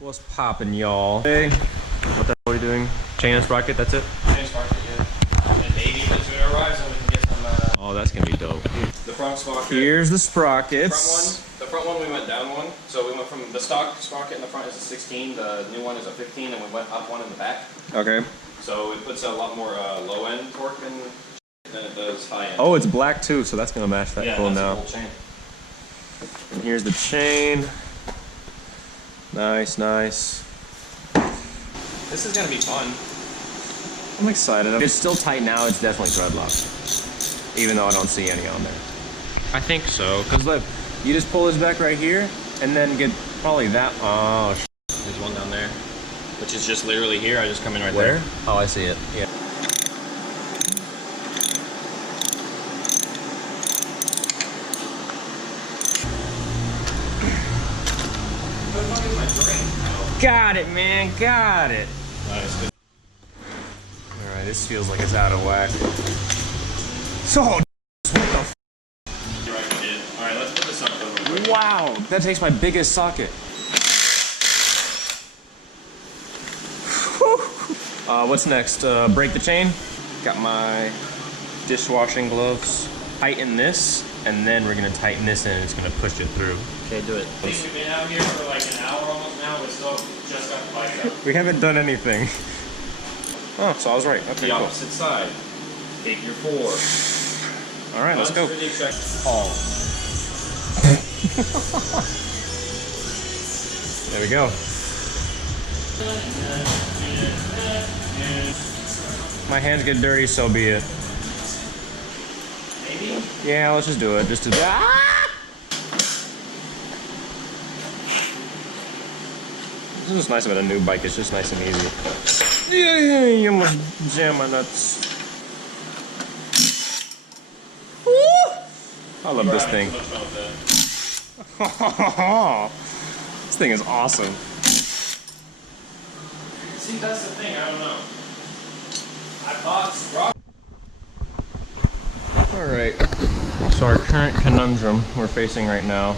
What's poppin', y'all? Hey, what the hell are we doing? Chain and sprocket, that's it? Chain and sprocket, yeah. And maybe the tuner arrives and we can get some, Oh, that's gonna be dope. the front sprocket. Here's the sprockets. The front one we went down one. So we went from the stock sprocket in the front is a 16, the new one is a 15, and we went up one in the back. Okay. So it puts a lot more low end torque than it does high end. Oh, it's black too, so that's gonna match that cool now. That's the whole chain. And here's the chain. Nice, nice. This is gonna be fun. I'm excited. If it's still tight now, it's definitely thread locked. Even though I don't see any on there. I think so. Cause look, you just pull this back right here, and then get probably that. Oh, there's one down there, which is just literally here. I just come in right where? there. Oh, I see it. Yeah. Got it, man. Got it. Nice. Good. All right, this feels like it's out of whack. So, what the f? You're right, kid. All right, let's put this up real quick. Wow, that takes my biggest socket. What's next? Break the chain. Got my dishwashing gloves. Tighten this, and then we're gonna tighten this in, and it's gonna push it through. Okay, do it. I think we've been out here for like an hour almost now. We still just got the bike out. We haven't done anything. Oh, so I was right. Okay, The cool. opposite side. Take your 4. All right, let's go. Oh. There we go. My hands get dirty, so be it. Maybe? Yeah, let's just do it. Just do that. Ah! This is what's nice about a new bike. It's just nice and easy. Yeah, you almost jam my nuts. Woo! I love this thing. This thing is awesome. See, that's the thing. I don't know. I bought rock. All right. So our current conundrum we're facing right now,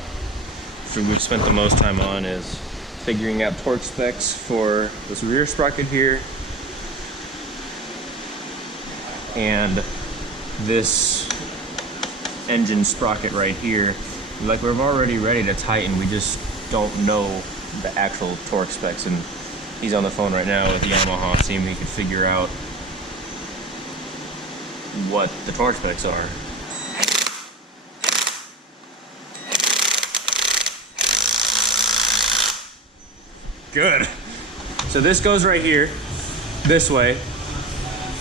so we've spent the most time on, is figuring out torque specs for this rear sprocket here and this engine sprocket right here. Like, we're already ready to tighten, we just don't know the actual torque specs, and he's on the phone right now with Yamaha seeing if he can figure out what the torque specs are. Good. So this goes right here, this way.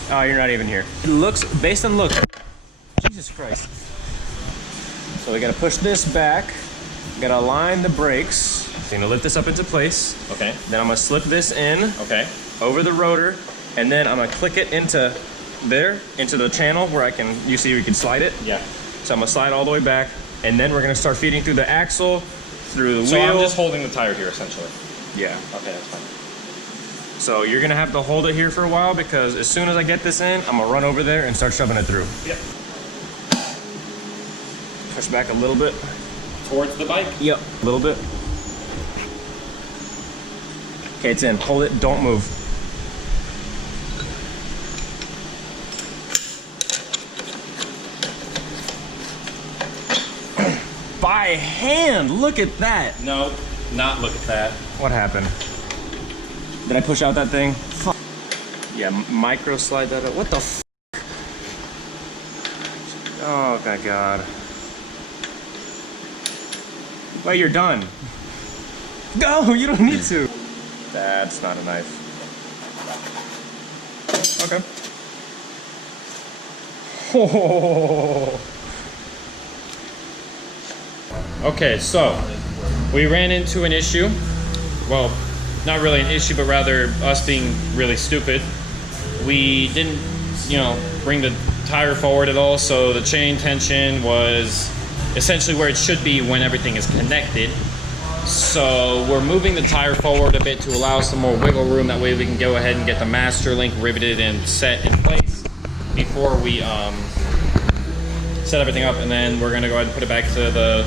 Oh, you're not even here. It looks, based on look, Jesus Christ. So we gotta push this back, gotta align the brakes. I'm gonna lift this up into place. Okay. Then I'm gonna slip this in. Okay. Over the rotor, and then I'm gonna click it into there, into the channel where you see we can slide it. Yeah. So I'm gonna slide all the way back, and then we're gonna start feeding through the axle, through the So wheel. I'm just holding the tire here, essentially. Yeah. Okay, that's fine. So you're gonna have to hold it here for a while, because as soon as I get this in, I'm gonna run over there and start shoving it through. Yep. Push back a little bit. Towards the bike? Yep. A little bit. Okay, it's in. Hold it, don't move. By hand, look at that. No, not look at that. What happened? Did I push out that thing? Fuck. Yeah, micro slide that up. What the f? Oh my god. Wait, you're done. Go, you don't need to. That's not a knife. Okay. Oh. Okay, so we ran into an issue. Well, not really an issue, but rather us being really stupid. We didn't, bring the tire forward at all, so the chain tension was essentially where it should be when everything is connected. So we're moving the tire forward a bit to allow some more wiggle room. That way we can go ahead and get the master link riveted and set in place before we set everything up, and then we're gonna go ahead and put it back to the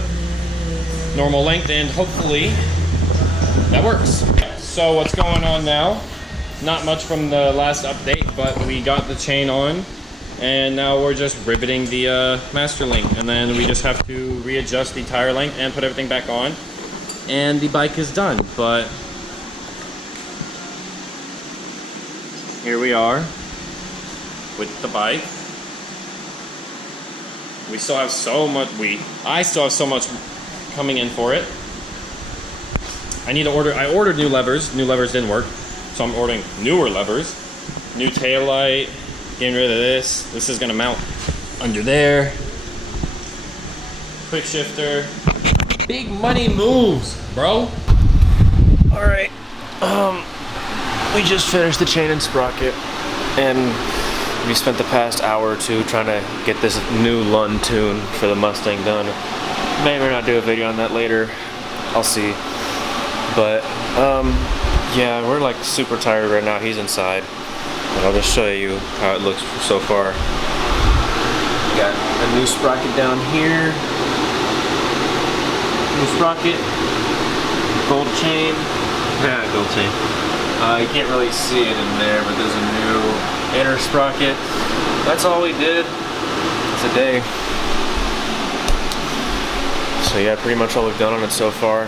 normal length, and hopefully that works. So what's going on now? Not much from the last update, but we got the chain on, and now we're just riveting the master link, and then we just have to readjust the tire length and put everything back on, and the bike is done. But here we are with the bike. We still have so much. I still have so much coming in for it. I ordered new levers. New levers didn't work, so I'm ordering newer levers. New taillight. Getting rid of this. This is gonna mount under there. Quick shifter. Big money moves, bro. All right. We just finished the chain and sprocket, and we spent the past hour or two trying to get this new Lund tune for the Mustang done. May or may not do a video on that later. I'll see. But yeah, we're like super tired right now. He's inside, but I'll just show you how it looks so far. Got a new sprocket down here. New sprocket. Gold chain. Yeah, gold chain. You can't really see it in there, but there's a new inner sprocket. That's all we did today. So yeah, pretty much all we've done on it so far.